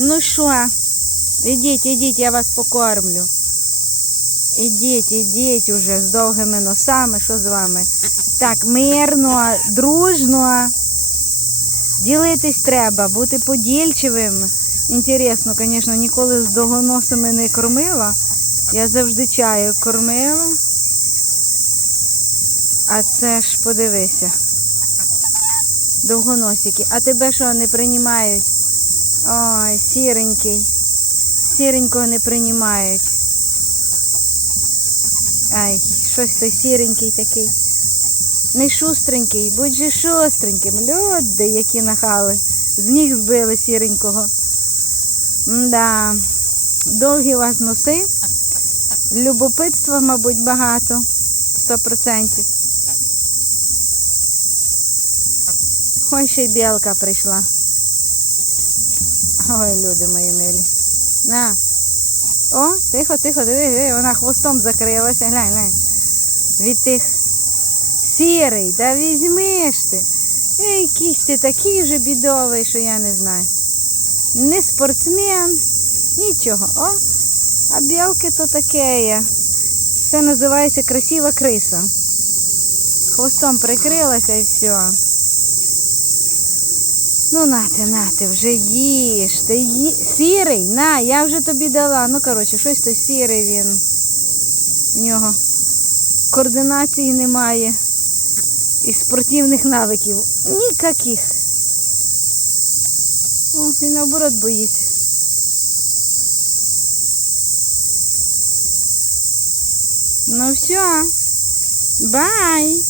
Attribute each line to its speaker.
Speaker 1: Ну що, ідіть, ідіть, я вас покормлю. Ідіть, ідіть уже з довгими носами, що з вами? Так, мирно, дружно. Ділитись треба, бути подільчивим. Інтересно, звісно, ніколи з довгоносами не кормила. Я завжди чаю кормила. А це ж подивися. Довгоносики. А тебе що, не приймають? Ой, сіренький. Сіренького не приймають. Ай, щось той сіренький такий. Не шустренький, будь же шустреньким. Люди, які нахали. З ніг збили сіренького. Да. Довгі у вас носи. Любопитства, мабуть, багато. Сто процентів. Ой, ще й білка прийшла. Ой, люди мої милі. На. О, тихо, тихо, диви, диви, вона хвостом закрилася, глянь, глянь. Від тих сірий, да візьмеш ти. Якийсь ти такий вже бідовий, що я не знаю. Не спортсмен, нічого. О, а білки то таке є. Це називається красива криса. Хвостом прикрилася і все. Ну, нате, нате, вже їж. Ти ї... Сірий, на, я вже тобі дала. Ну, коротше, щось то сірий він. В нього координації немає. І спортивних навиків. Ніяких. О, він наоборот боїться. Ну все. Бай!